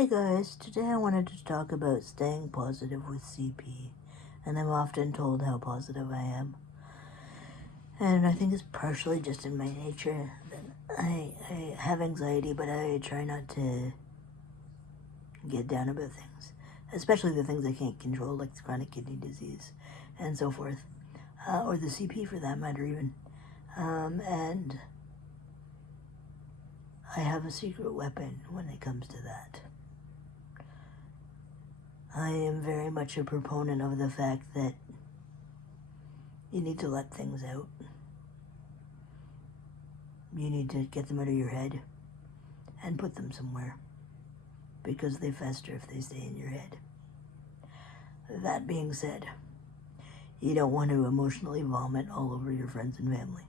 Hey guys, today I wanted to talk about staying positive with CP, and I'm often told how positive I am. And I think it's partially just in my nature that I have anxiety, but I try not to get down about things, especially the things I can't control, like chronic kidney disease and so forth, or the CP for that matter even. And I have a secret weapon when it comes to that. I am very much a proponent of the fact that you need to let things out. You need to get them out of your head and put them somewhere, because they fester if they stay in your head. That being said, you don't want to emotionally vomit all over your friends and family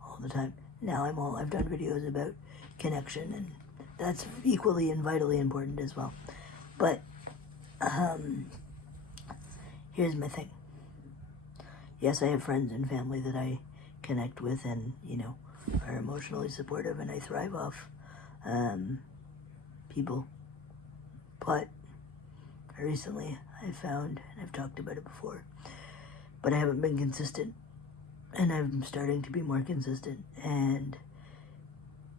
all the time. Now I've done videos about connection, and that's equally and vitally important as well. But here's my thing. Yes, I have friends and family that I connect with and, are emotionally supportive, and I thrive off people. But recently I found, and I've talked about it before, but I haven't been consistent, and I'm starting to be more consistent, and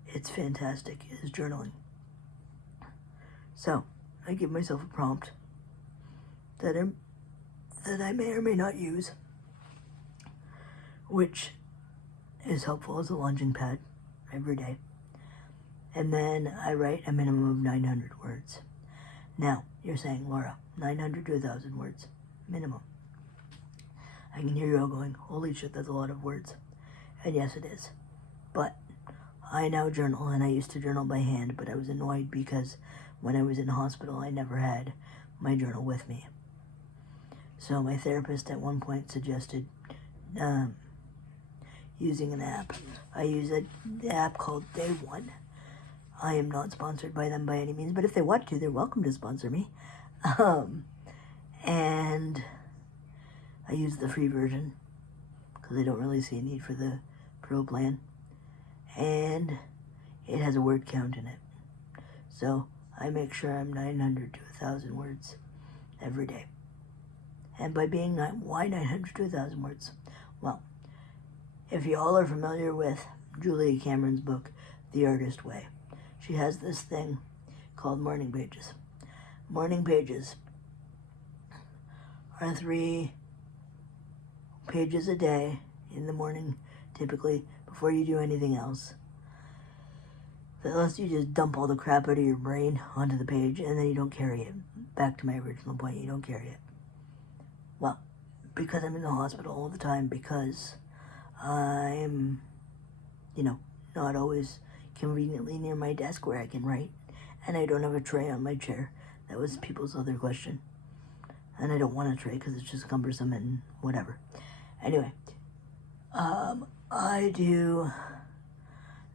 it's fantastic, is journaling. So I give myself a prompt that I may or may not use, which is helpful as a launching pad every day. And then I write a minimum of 900 words. Now, you're saying, Laura, 900 to 1,000 words, minimum. I can hear you all going, holy shit, that's a lot of words. And yes, it is. But I now journal, and I used to journal by hand, but I was annoyed because when I was in hospital, I never had my journal with me. So my therapist at one point suggested using an app. I use the app called Day One. I am not sponsored by them by any means, but if they want to, they're welcome to sponsor me. And I use the free version because I don't really see a need for the pro plan. And it has a word count in it. So I make sure I'm 900 to 1,000 words every day. And by being why 900 to 1,000 words? Well, if y'all are familiar with Julia Cameron's book, The Artist Way, she has this thing called morning pages. Morning pages are 3 pages a day in the morning, typically, before you do anything else. Unless you just dump all the crap out of your brain onto the page and then you don't carry it. Back to my original point, you don't carry it. Well, because I'm in the hospital all the time, because I'm, not always conveniently near my desk where I can write, and I don't have a tray on my chair. That was people's other question. And I don't want a tray because it's just cumbersome and whatever. Anyway, I do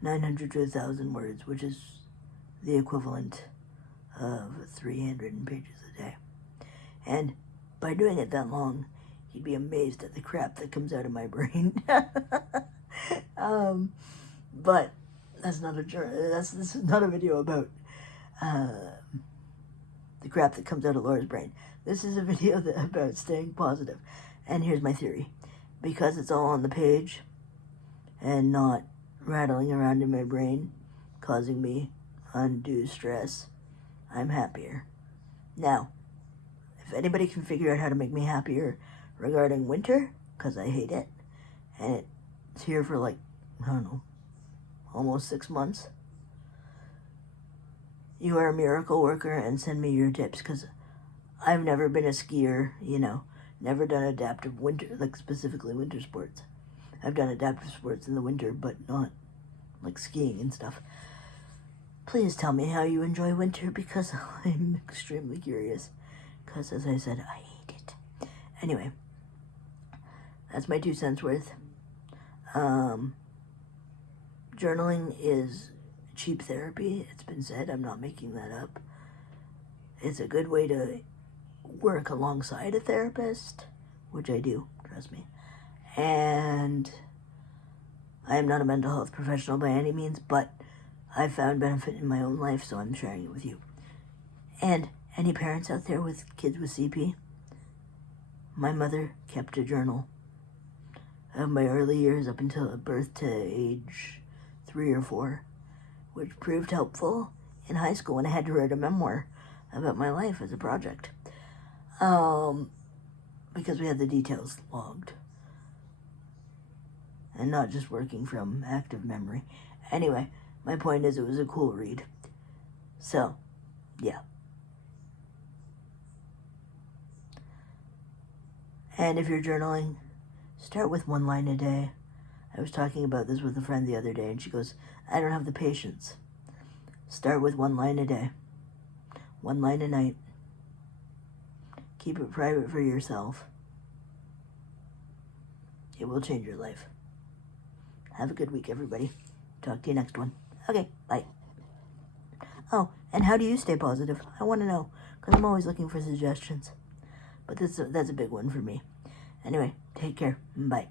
900 to 1,000 words, which is the equivalent of 300 pages a day. And by doing it that long, you'd be amazed at the crap that comes out of my brain. But that's not this is not a video about the crap that comes out of Laura's brain. This is a video about staying positive. And here's my theory. Because it's all on the page and not rattling around in my brain, causing me undue stress, I'm happier. Now, if anybody can figure out how to make me happier regarding winter, because I hate it, and it's here for almost 6 months, you are a miracle worker, and send me your tips, because I've never been a skier, never done adaptive winter, specifically winter sports. I've done adaptive sports in the winter, but not like skiing and stuff. Please tell me how you enjoy winter, because I'm extremely curious. Because, as I said, I hate it. Anyway, that's my 2 cents worth. Journaling is cheap therapy. It's been said. I'm not making that up. It's a good way to work alongside a therapist, which I do, trust me. And I am not a mental health professional by any means, but I've found benefit in my own life, so I'm sharing it with you. And any parents out there with kids with CP, my mother kept a journal of my early years up until birth to age 3 or 4, which proved helpful in high school when I had to write a memoir about my life as a project. Because we had the details logged and not just working from active memory. Anyway, my point is it was a cool read. So, yeah. And if you're journaling, start with 1 line a day. I was talking about this with a friend the other day, and she goes, I don't have the patience. Start with 1 line a day. 1 line a night. Keep it private for yourself. It will change your life. Have a good week, everybody. Talk to you next one. Okay, bye. Oh, and how do you stay positive? I want to know, because I'm always looking for suggestions. But that's a big one for me. Anyway, take care. Bye.